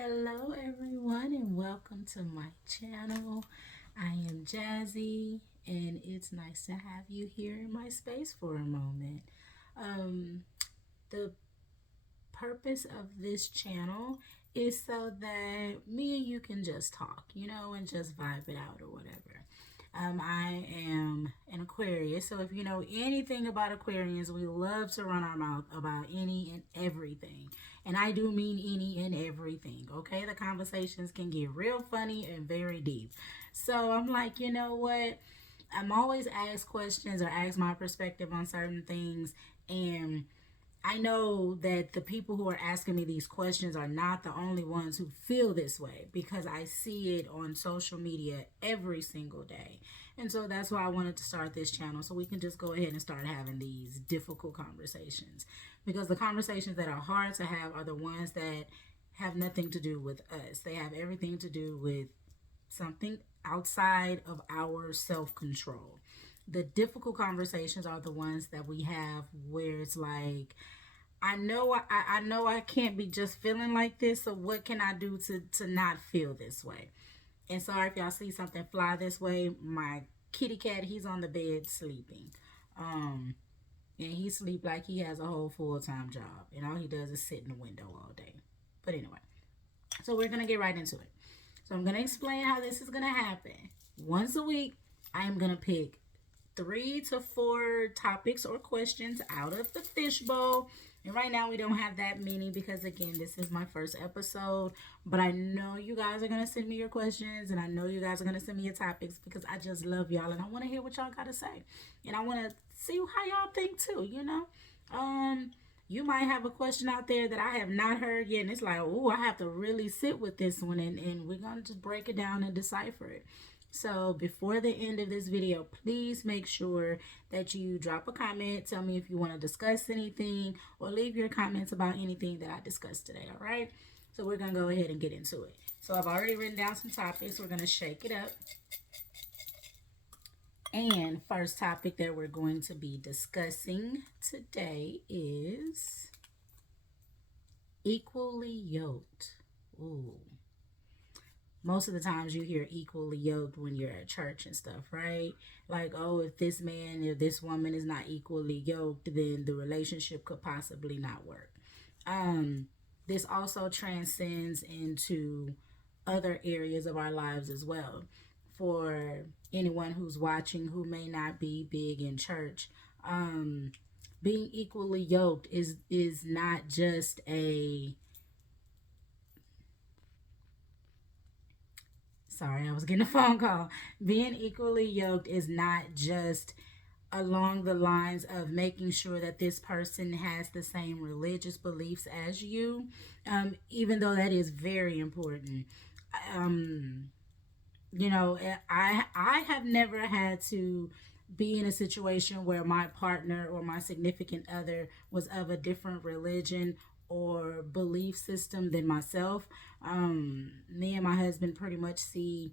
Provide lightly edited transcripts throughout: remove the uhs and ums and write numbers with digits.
Hello, everyone, and welcome to my channel. I am Jazzie, and it's nice to have you here in my space for a moment. The purpose of this channel is so that me and you can just talk, and just vibe it out or whatever. I am an Aquarius, so if you know anything about Aquarians, we love to run our mouth about any and everything. And I do mean any and everything, okay? The conversations can get real funny and very deep. So I'm like, you know what? I'm always asked questions or ask my perspective on certain things. And I know that the people who are asking me these questions are not the only ones who feel this way because I see it on social media every single day. And so that's why I wanted to start this channel so we can just go ahead and start having these difficult conversations. Because the conversations that are hard to have are the ones that have nothing to do with us. They have everything to do with something outside of our self control. The difficult conversations are the ones that we have where it's like, I know I can't be just feeling like this, so what can I do to not feel this way? And sorry if y'all see something fly this way. My kitty cat, he's on the bed sleeping. Um and he sleep like he has a whole full-time job. And all he does is sit in the window all day. But anyway, so we're gonna get right into it. So I'm gonna explain how this is gonna happen. Once a week, I am gonna pick 3 to 4 topics or questions out of the fishbowl. And right now we don't have that many because again, this is my first episode. But I know you guys are gonna send me your questions and I know you guys are gonna send me your topics because I just love y'all and I wanna hear what y'all gotta say. And I wanna see how y'all think too. You might have a question out there that I have not heard yet, and it's like, oh, I have to really sit with this one, and we're gonna just break it down and decipher it. So before the end of this video, please make sure that you drop a comment. Tell me if you want to discuss anything or leave your comments about anything that I discussed today, all right? So we're going to go ahead and get into it. So I've already written down some topics. We're going to shake it up. And first topic that we're going to be discussing today is equally yoked. Ooh. Most of the times you hear equally yoked when you're at church and stuff, right? Like, oh, if this man or this woman is not equally yoked, then the relationship could possibly not work. This also transcends into other areas of our lives as well. For anyone who's watching who may not be big in church, being equally yoked is not just a sorry, I was getting a phone call. Being equally yoked is not just along the lines of making sure that this person has the same religious beliefs as you, even though that is very important. Um, I have never had to be in a situation where my partner or my significant other was of a different religion or belief system than myself. Me and my husband pretty much see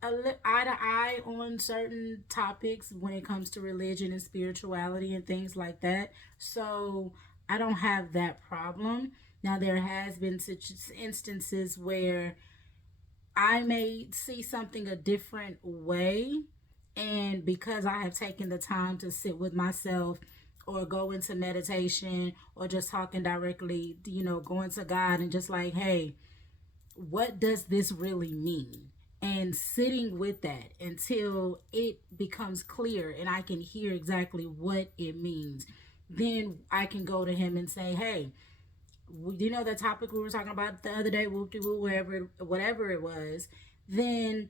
eye to eye on certain topics when it comes to religion and spirituality and things like that. So I don't have that problem. Now there has been such instances where I may see something a different way, and because I have taken the time to sit with myself or go into meditation or just talking directly, going to God and just like, hey, what does this really mean? And sitting with that until it becomes clear and I can hear exactly what it means. Then I can go to him and say, hey, the topic we were talking about the other day, whoop-de-woo, whatever it was, then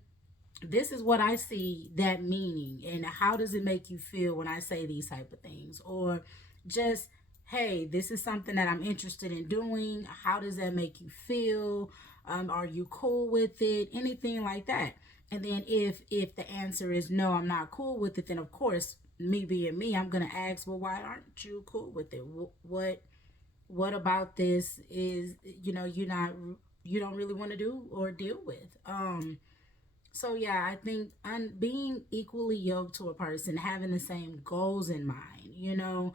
this is what I see that meaning, and how does it make you feel when I say these type of things? Or just, hey, this is something that I'm interested in doing. How does that make you feel? Are you cool with it? Anything like that. And then if the answer is no, I'm not cool with it, then of course, me being me, I'm gonna ask, well, why aren't you cool with it? What about this is you don't really want to do or deal with? So yeah, I think being equally yoked to a person, having the same goals in mind,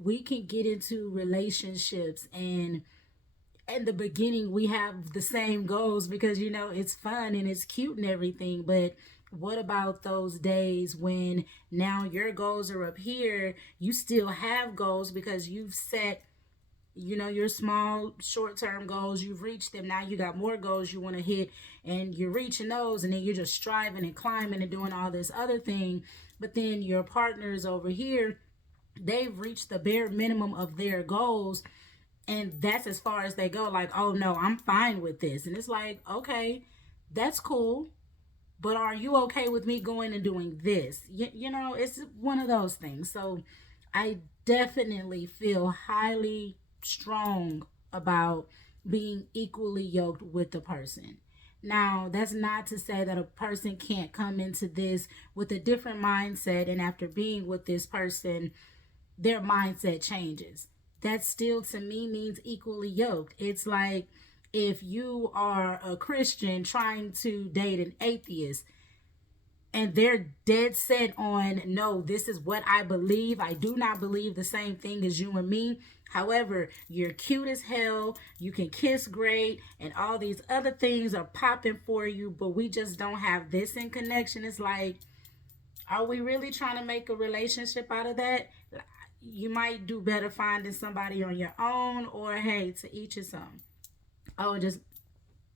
we can get into relationships and in the beginning we have the same goals because it's fun and it's cute and everything, but what about those days when now your goals are up here, you still have goals because you've set your small short-term goals, you've reached them, now you got more goals you want to hit, and you're reaching those, and then you're just striving and climbing and doing all this other thing, but then your partners over here, they've reached the bare minimum of their goals, and that's as far as they go. Like, oh no, I'm fine with this. And it's like, okay, that's cool, but are you okay with me going and doing this? It's one of those things. So I definitely feel highly strong about being equally yoked with the person. Now, that's not to say that a person can't come into this with a different mindset, and after being with this person, their mindset changes. That still to me means equally yoked. It's like if you are a Christian trying to date an atheist and they're dead set on, no, this is what I believe. I do not believe the same thing as you and me. However, you're cute as hell. You can kiss great and all these other things are popping for you, but we just don't have this in connection. It's like, are we really trying to make a relationship out of that? You might do better finding somebody on your own, or hey, to each his own. Oh, just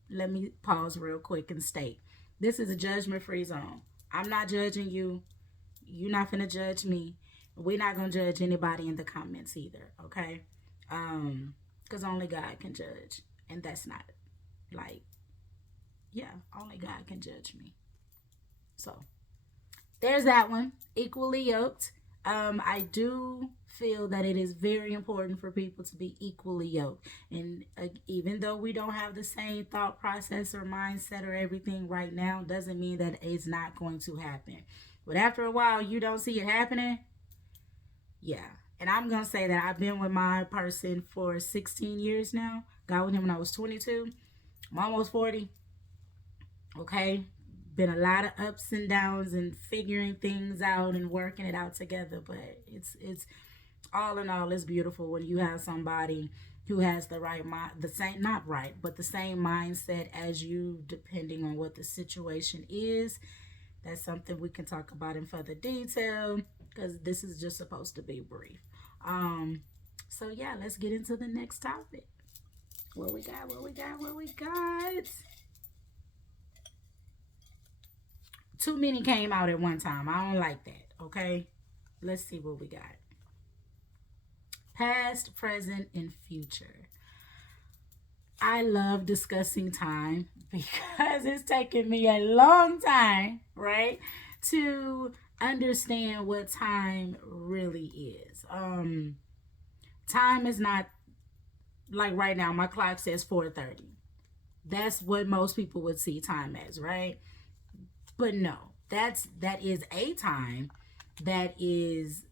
let me pause real quick and state this is a judgment free zone. I'm not judging you. You're not gonna judge me. We're not gonna judge anybody in the comments either, okay? Because only God can judge. And that's not like, yeah, only God can judge me. So there's that one. Equally yoked. I do feel that it is very important for people to be equally yoked. And even though we don't have the same thought process or mindset or everything right now, doesn't mean that it's not going to happen. But after a while, you don't see it happening. Yeah. And I'm going to say that I've been with my person for 16 years now. Got with him when I was 22. I'm almost 40. Okay. Been a lot of ups and downs and figuring things out and working it out together, but it's all in all, it's beautiful when you have somebody who has the right mind, the same, not right, but the same mindset as you, depending on what the situation is. That's something we can talk about in further detail because this is just supposed to be brief. So yeah, let's get into the next topic. What we got? Too many came out at one time. I don't like that. Okay, let's see what we got. Past, present, and future. I love discussing time because it's taken me a long time, right, to understand what time really is. Time is not like right now. My clock says 4:30. That's what most people would see time as, right? But no, that is a time that is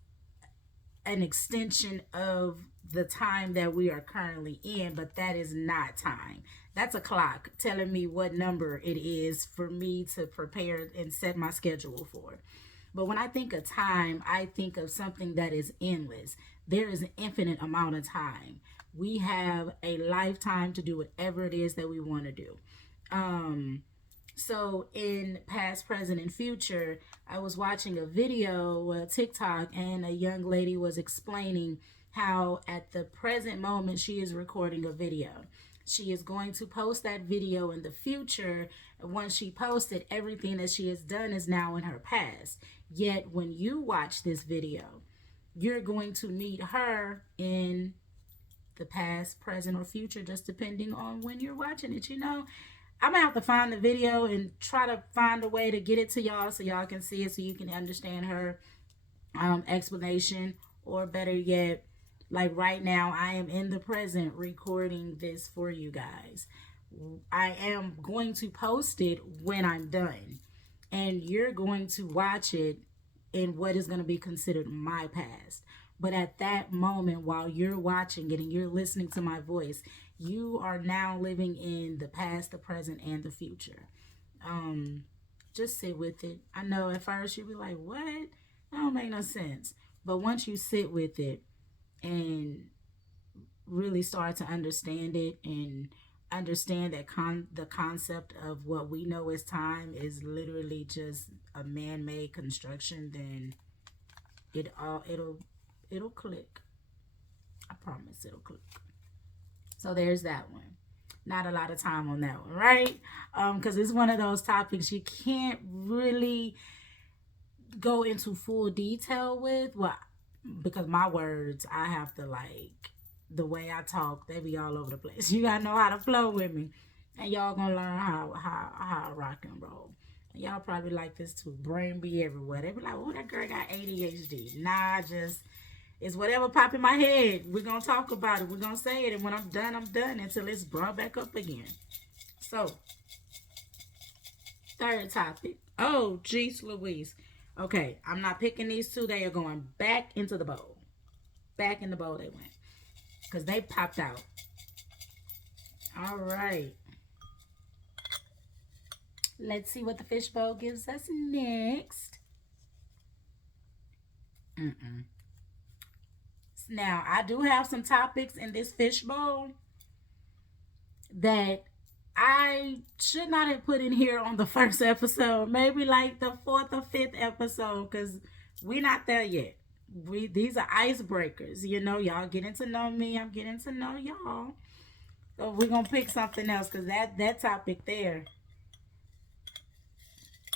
an extension of the time that we are currently in, but that is not time. That's a clock telling me what number it is for me to prepare and set my schedule for. But when I think of time, I think of something that is endless. There is an infinite amount of time. We have a lifetime to do whatever it is that we want to do. So in past, present, and future, I was watching a video, TikTok, and a young lady was explaining how at the present moment she is recording a video. She is going to post that video in the future. Once she posts it, everything that she has done is now in her past. Yet when you watch this video, you're going to meet her in the past, present, or future, just depending on when you're watching it, I'm gonna have to find the video and try to find a way to get it to y'all so y'all can see it, so you can understand her explanation, or better yet, like right now I am in the present recording this for you guys. I am going to post it when I'm done, and you're going to watch it in what is going to be considered my past. But at that moment, while you're watching it and you're listening to my voice, you are now living in the past, the present, and the future. Just sit with it. I know at first you'll be like, what? That don't make no sense. But once you sit with it and really start to understand it and understand that the concept of what we know as time is literally just a man-made construction, then it'll click. I promise it'll click. So there's that one. Not a lot of time on that one, right? Because it's one of those topics you can't really go into full detail with. Well, because my words, I have to like the way I talk, they be all over the place. You gotta know how to flow with me, and y'all gonna learn how I rock and roll. And y'all probably like this too. Brain be everywhere. They be like, "Oh, that girl got ADHD." Nah, just it's whatever pop in my head. We're gonna talk about it. We're gonna say it, and when I'm done until it's brought back up again. So, third topic. Oh, jeez Louise. Okay, I'm not picking these two. They are going back into the bowl. Back in the bowl they went. Because they popped out. All right. Let's see what the fishbowl gives us next. Now, I do have some topics in this fishbowl that I should not have put in here on the first episode. Maybe like the fourth or fifth episode, because we're not there yet. These are icebreakers. You know, y'all getting to know me. I'm getting to know y'all. So we're gonna pick something else, because that topic there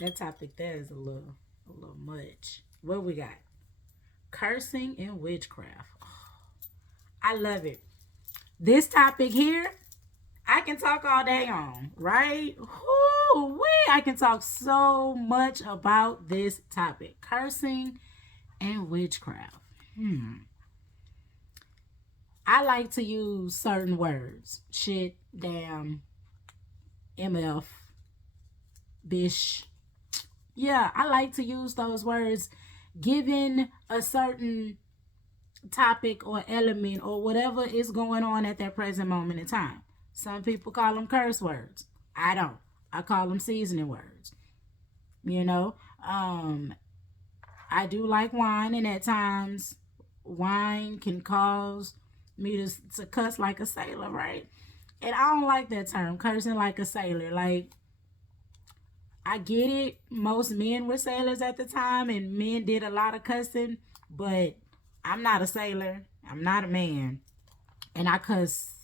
is a little much. What we got? Cursing and witchcraft. I love it. This topic here, I can talk all day on, right? I can talk so much about this topic. Cursing and witchcraft. I like to use certain words. Shit, damn, MF, bish. Yeah, I like to use those words given a certain topic or element or whatever is going on at that present moment in time. Some people call them curse words. I don't. I call them seasoning words. You know, I do like wine, and at times wine can cause me to cuss like a sailor, right? And I don't like that term, cursing like a sailor. Like, I get it. Most men were sailors at the time, and men did a lot of cussing, but I'm not a sailor. I'm not a man. And I cuss.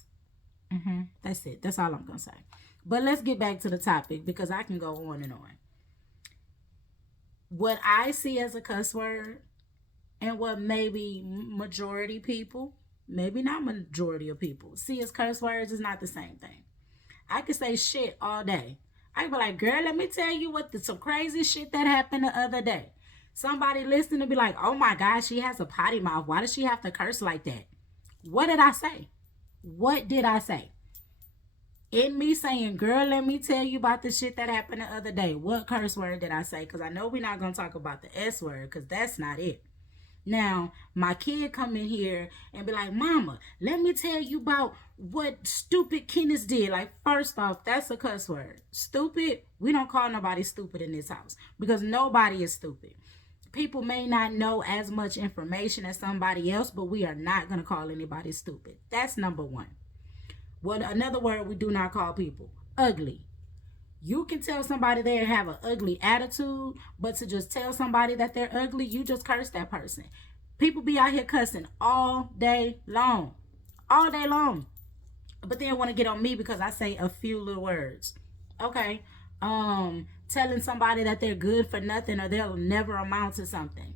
That's it. That's all I'm going to say. But let's get back to the topic, because I can go on and on. What I see as a cuss word, and what maybe majority people, maybe not majority of people, see as curse words is not the same thing. I could say shit all day. I could be like, girl, let me tell you some crazy shit that happened the other day. Somebody listening to be like, oh my gosh, she has a potty mouth. Why does she have to curse like that? What did I say? What did I say? In me saying, girl, let me tell you about the shit that happened the other day, what curse word did I say? Because I know we're not going to talk about the S word, because that's not it. Now, my kid come in here and be like, mama, let me tell you about what stupid Kenneth did. Like, first off, that's a cuss word. Stupid, we don't call nobody stupid in this house, because nobody is stupid. People may not know as much information as somebody else, but we are not going to call anybody stupid. That's number one. Well, another word we do not call people, ugly. You can tell somebody they have an ugly attitude, but to just tell somebody that they're ugly, you just curse that person. People be out here cussing all day long. All day long. But then want to get on me because I say a few little words. Okay. Telling somebody that they're good for nothing or they'll never amount to something.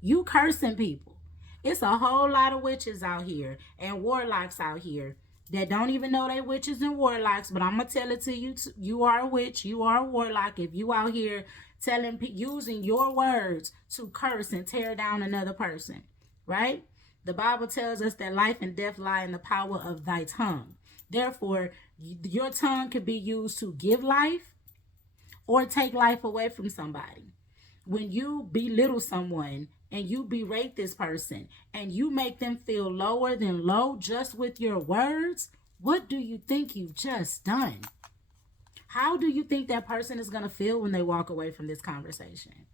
You cursing people. It's a whole lot of witches out here and warlocks out here that don't even know they witches and warlocks, but I'm going to tell it to you. You are a witch. You are a warlock. If you out here using your words to curse and tear down another person, right? The Bible tells us that life and death lie in the power of thy tongue. Therefore, your tongue can be used to give life or take life away from somebody. When you belittle someone and you berate this person and you make them feel lower than low just with your words, what do you think you've just done? How do you think that person is going to feel when they walk away from this conversation?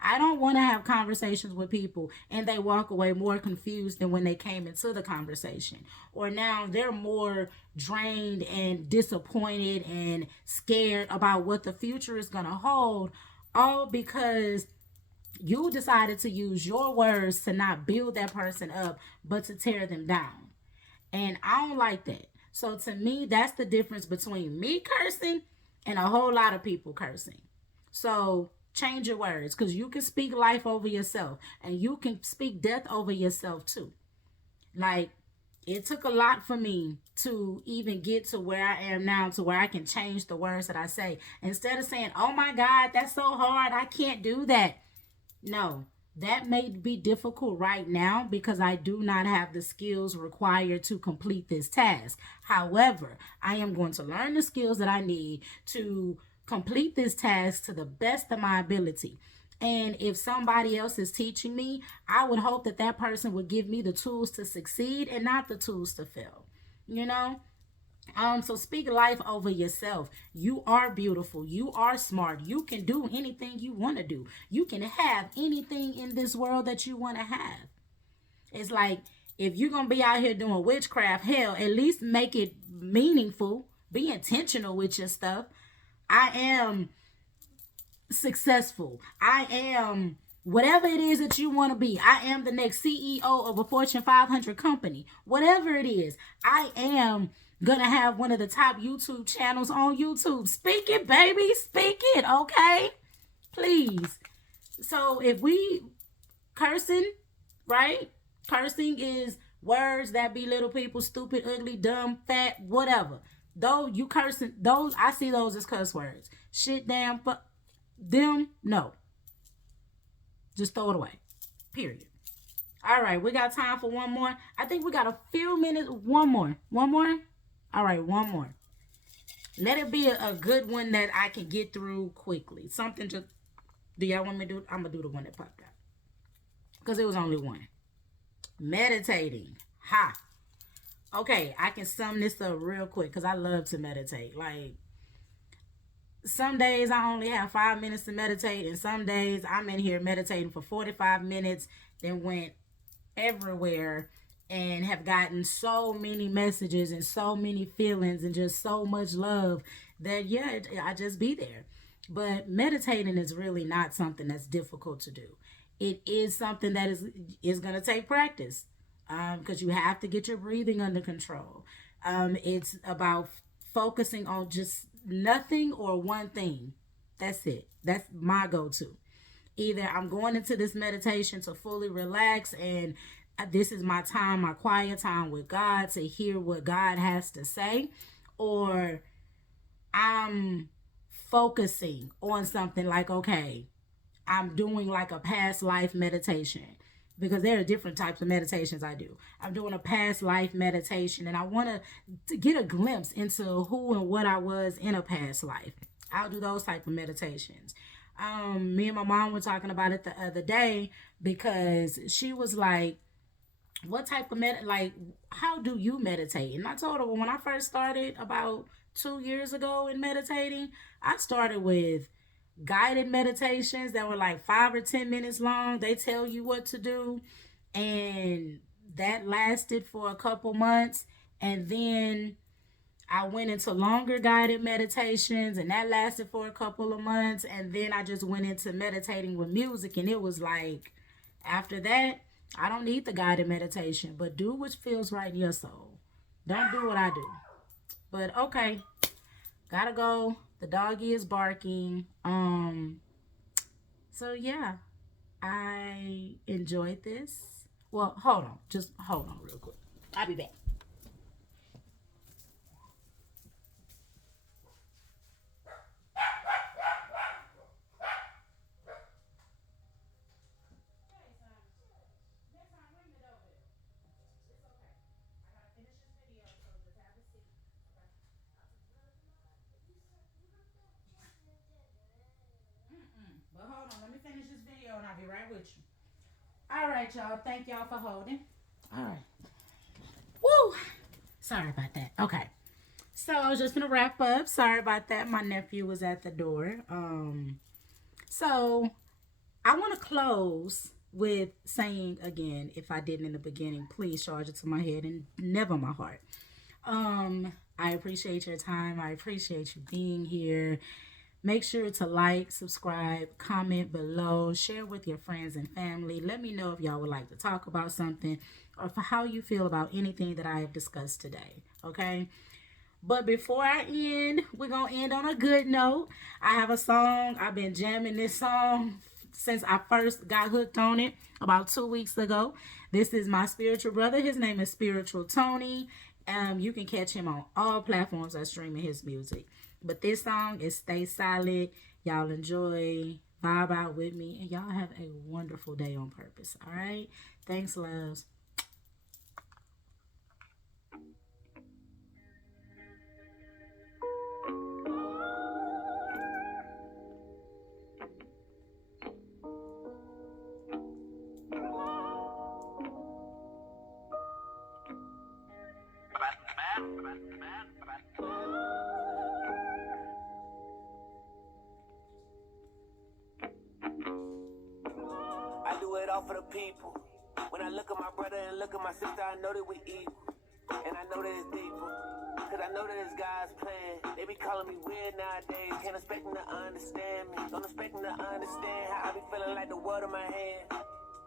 I don't want to have conversations with people and they walk away more confused than when they came into the conversation. Or now they're more drained and disappointed and scared about what the future is going to hold, all because you decided to use your words to not build that person up, but to tear them down. And I don't like that. So to me, that's the difference between me cursing and a whole lot of people cursing. So change your words, because you can speak life over yourself and you can speak death over yourself too. Like, it took a lot for me to even get to where I am now, to where I can change the words that I say. Instead of saying, oh my God, that's so hard, I can't do that. No, that may be difficult right now because I do not have the skills required to complete this task. However, I am going to learn the skills that I need to complete this task to the best of my ability. And if somebody else is teaching me, I would hope that that person would give me the tools to succeed and not the tools to fail. You know? So speak life over yourself. You are beautiful. You are smart. You can do anything you want to do. You can have anything in this world that you want to have. It's like, if you're going to be out here doing witchcraft, hell, at least make it meaningful. Be intentional with your stuff. I am successful. I am whatever it is that you want to be. I am the next CEO of a Fortune 500 company. Whatever it is, I am gonna have one of the top YouTube channels on YouTube. Speak it, baby. Speak it, okay? Please. So if we cursing, right? Cursing is words that belittle people, stupid, ugly, dumb, fat, whatever. Though you cursing, those, I see those as cuss words. Shit, damn, fuck, them, no. Just throw it away. Period. All right, we got time for one more. I think we got a few minutes. One more. One more? All right, one more. Let it be a good one that I can get through quickly. Something just, do y'all want me to do? I'm going to do the one that popped out. Because it was only one. Meditating. Ha. Okay, I can sum this up real quick because I love to meditate. Like, some days I only have 5 minutes to meditate, and some days I'm in here meditating for 45 minutes, then went everywhere and have gotten so many messages and so many feelings and just so much love that, yeah, I just be there. But meditating is really not something that's difficult to do. It is something that is going to take practice, because you have to get your breathing under control. It's about focusing on just nothing or one thing. That's it. That's my go-to. Either I'm going into this meditation to fully relax, and this is my time, my quiet time with God, to hear what God has to say, or I'm focusing on something like, okay, I'm doing like a past life meditation, because there are different types of meditations I do. I'm doing a past life meditation, and I want to get a glimpse into who and what I was in a past life. I'll do those type of meditations. Me and my mom were talking about it the other day, because she was like, what type of how do you meditate? And I told her, well, when I first started about 2 years ago in meditating, I started with guided meditations that were like 5 or 10 minutes long. They tell you what to do, and that lasted for a couple months. And then I went into longer guided meditations, and that lasted for a couple of months. And then I just went into meditating with music, and it was like, after that, I don't need the guided meditation, but do what feels right in your soul. Don't do what I do. But okay, gotta go. The doggy is barking. So yeah, I enjoyed this. Well, hold on. Just hold on real quick. I'll be back. But hold on, let me finish this video and I'll be right with you. All right, y'all. Thank y'all for holding. All right. Woo! Sorry about that. Okay. So I was just gonna wrap up. Sorry about that. My nephew was at the door. So I want to close with saying again, if I didn't in the beginning, please charge it to my head and never my heart. I appreciate your time. I appreciate you being here. Make sure to like, subscribe, comment below, share with your friends and family. Let me know if y'all would like to talk about something or for how you feel about anything that I have discussed today. Okay? But before I end, we're going to end on a good note. I have a song. I've been jamming this song since I first got hooked on it about 2 weeks ago. This is my spiritual brother. His name is Spiritual Tony. You can catch him on all platforms that streaming his music. But this song is Stay Solid. Y'all enjoy, vibe out with me, and y'all have a wonderful day on purpose. All right? Thanks, loves. I do it all for the people. When I look at my brother and look at my sister, I know that we equal. And I know that it's deeper. Cause I know that it's God's plan. They be calling me weird nowadays. Can't expect them to understand me. Don't expect them to understand how I be feeling like the world in my hand.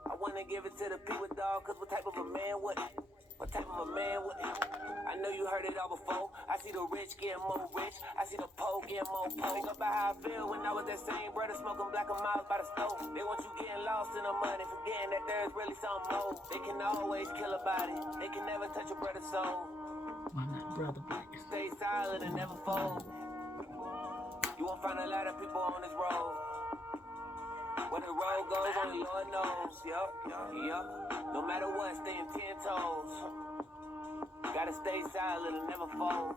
I wanna give it to the people, dog. Cause what type of a man would it? What type of a man would it? I know you heard it all before. I see the rich getting more rich. I see the poor getting more poor. Think about how I feel when I was that same brother smoking black and miles by the stove. They want you getting lost in the money, forgetting that there's really something more. They can always kill a body. They can never touch a brother's soul. Why not, brother? Stay silent and never fold. You won't find a lot of people on this road. Where the road goes, only Lord knows. Yup. No matter what, staying 10 toes. Gotta stay silent and never fold.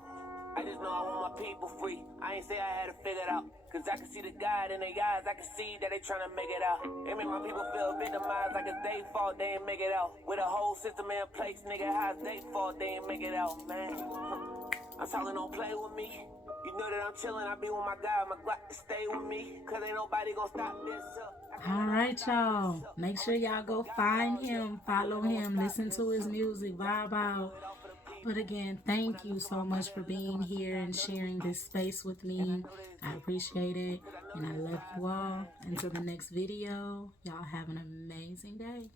I just know I want my people free. I ain't say I had it figured out. Cause I can see the God in their eyes. I can see that they tryna make it out. They make my people feel victimized like it's they fault they ain't make it out. With a whole system in place, nigga, how's they fault they ain't make it out, man. I'm talking, don't play with me. You know that I'm chillin', I be with my guy, my Glock to stay with me. Cause ain't nobody gonna stop this up. All right, y'all. Make sure y'all go find him, follow him, listen to his music, vibe out. But again, thank you so much for being here and sharing this space with me. I appreciate it, and I love you all. Until the next video, y'all have an amazing day.